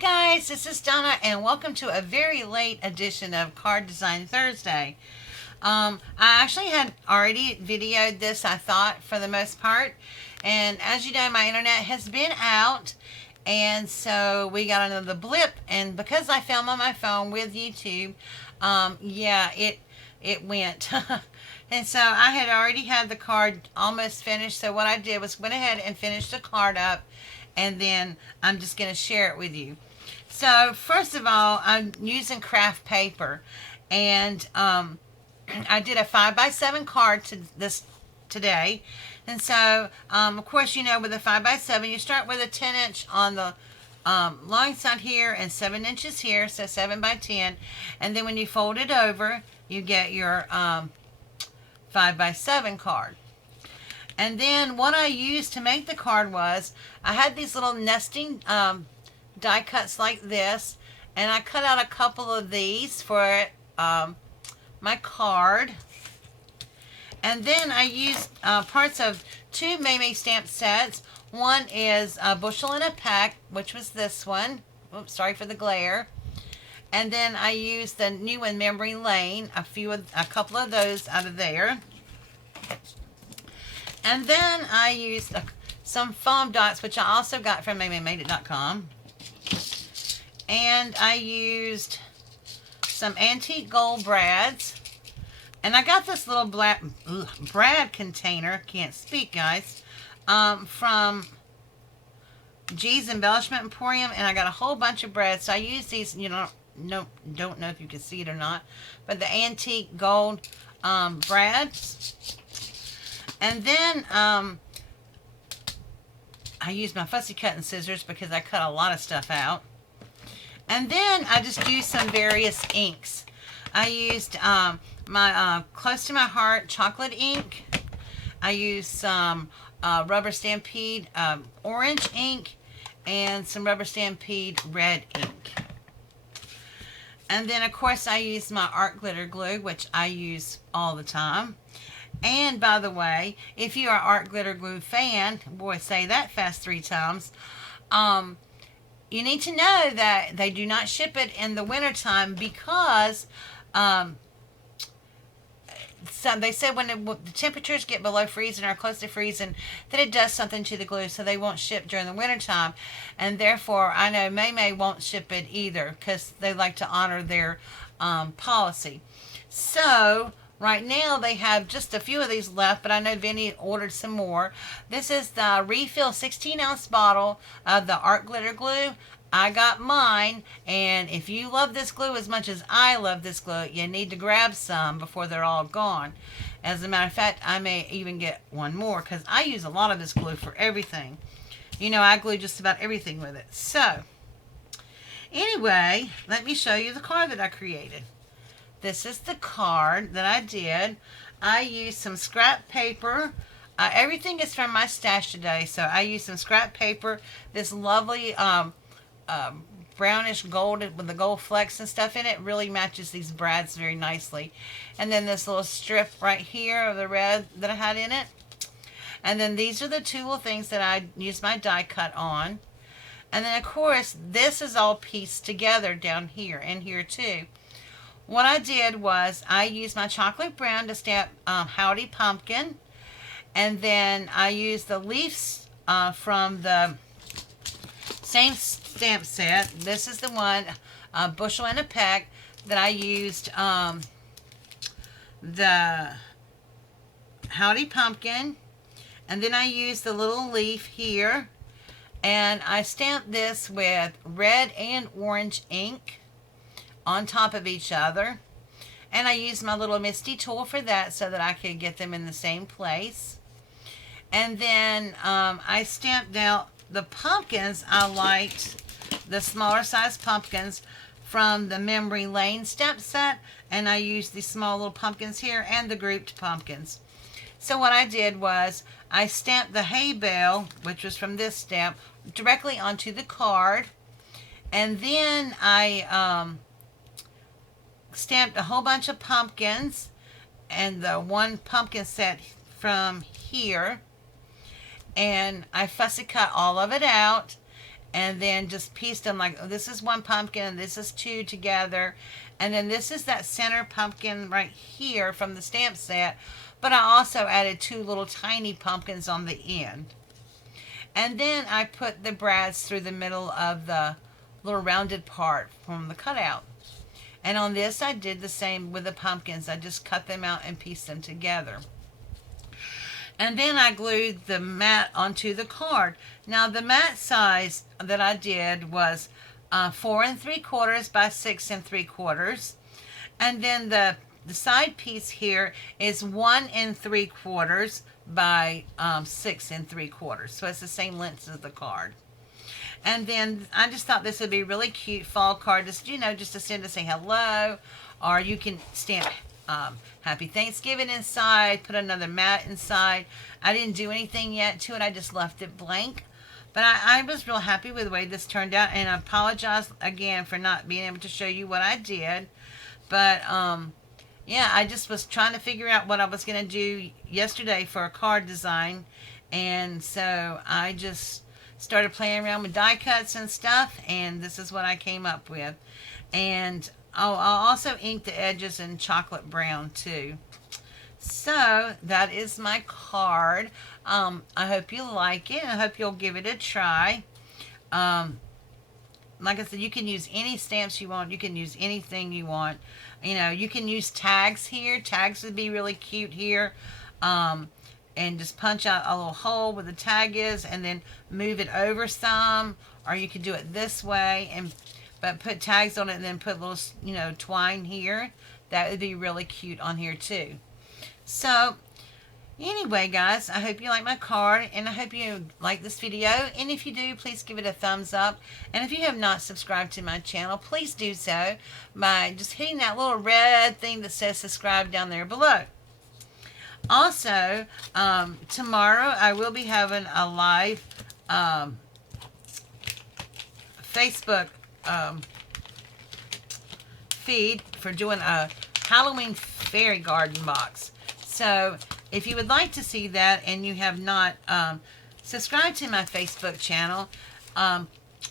guys, this is Donna, and welcome to a very late edition of Card Design Thursday. I actually had already videoed this, I thought, for the most part, and as you know, my internet has been out, and so we got another blip, and because I film on my phone with YouTube, it went. And so I had already had the card almost finished, so what I did was went ahead and finished the card up, and then I'm just going to share it with you. So first of all, I'm using craft paper, and I did a 5x7 card today. And so, of course, you know, with a 5x7, you start with a 10-inch on the long side here and 7 inches here, so 7x10. And then when you fold it over, you get your 5x7 card. And then what I used to make the card was, I had these little nesting die cuts like this, and I cut out a couple of these for my card. And then I used parts of two Maymay stamp sets. One is a bushel and a peck, which was this one. Oops, sorry for the glare. And then I used the new one, Memory Lane, a couple of those out of there. And then I used some foam dots, which I also got from MaymayMadeIt.com. And I used some antique gold brads. And I got this little brad container, can't speak guys, from G's Embellishment Emporium. And I got a whole bunch of brads. So I used these, don't know if you can see it or not, but the antique gold brads. And then I used my fussy cutting scissors because I cut a lot of stuff out. And then I just used some various inks. I used my Close to My Heart chocolate ink. I used some Rubber Stampede orange ink and some Rubber Stampede red ink. And then, of course, I used my art glitter glue, which I use all the time. And by the way, if you are an art glitter glue fan, boy, say that fast 3 times, you need to know that they do not ship it in the wintertime because so they said when the temperatures get below freezing or close to freezing, that it does something to the glue, so they won't ship during the wintertime. And therefore, I know Maymay won't ship it either because they like to honor their policy. So right now they have just a few of these left, but I know Vinny ordered some more. This is the refill 16-ounce bottle of the art glitter glue. I got mine, and if you love this glue as much as I love this glue, you need to grab some before they're all gone. As a matter of fact, I may even get one more because I use a lot of this glue for everything. You know, I glue just about everything with it. So, anyway, let me show you the card that I created. This is the card that I did. I used some scrap paper. Everything is from my stash today, so I used some scrap paper. This lovely brownish gold with the gold flecks and stuff in it really matches these brads very nicely. And then this little strip right here of the red that I had in it. And then these are the two little things that I used my die cut on. And then of course this is all pieced together down here and here too. What I did was I used my chocolate brown to stamp Howdy Pumpkin. And then I used the leaves from the same stamp set. This is the one, bushel and a peck, that I used the Howdy Pumpkin. And then I used the little leaf here. And I stamped this with red and orange ink on top of each other. And I used my little Misty tool for that so that I could get them in the same place. And then I stamped out the pumpkins. I liked the smaller size pumpkins from the Memory Lane stamp set, and I used the small little pumpkins here and the grouped pumpkins. So what I did was I stamped the hay bale, which was from this stamp, directly onto the card, and then I stamped a whole bunch of pumpkins and the one pumpkin set from here, and I fussy cut all of it out. and then just pieced them like, oh, this is one pumpkin and this is two together, and then this is that center pumpkin right here from the stamp set, but I also added two little tiny pumpkins on the end. And then I put the brads through the middle of the little rounded part from the cutout. And on this I did the same with the pumpkins. I just cut them out and pieced them together. And then I glued the mat onto the card. Now the mat size that I did was 4 3/4 by 6 3/4. And then the side piece here is 1 3/4 by 6 3/4. So it's the same length as the card. And then I just thought this would be a really cute fall card, just, you know, just to send to say hello. Or you can stamp Happy Thanksgiving inside, put another mat inside. I didn't do anything yet to it. I just left it blank. But I was real happy with the way this turned out. And I apologize again for not being able to show you what I did. But, yeah, I just was trying to figure out what I was going to do yesterday for a card design. And so I just started playing around with die cuts and stuff, and this is what I came up with. And I'll also ink the edges in chocolate brown too. So that is my card. I hope you like it. I hope you'll give it a try. Like I said, you can use any stamps you want. You can use anything you want. You know, you can use tags here. Tags would be really cute here. And just punch out a little hole where the tag is and then move it over some. Or you could do it this way, but put tags on it and then put little, you know, twine here. That would be really cute on here too. So, anyway, guys, I hope you like my card, and I hope you like this video. And if you do, please give it a thumbs up. And if you have not subscribed to my channel, please do so by just hitting that little red thing that says subscribe down there below. Also, tomorrow I will be having a live Facebook feed for doing a Halloween fairy garden box. So if you would like to see that and you have not subscribed to my Facebook channel, I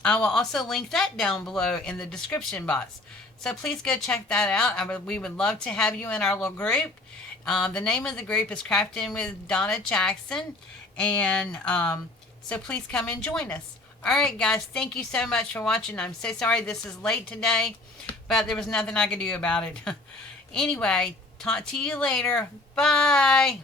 will also link that down below in the description box. So please go check that out. We would love to have you in our little group. The name of the group is Crafting with Donna Jackson. And so please come and join us. Alright guys, thank you so much for watching. I'm so sorry this is late today, but there was nothing I could do about it. Anyway, talk to you later. Bye.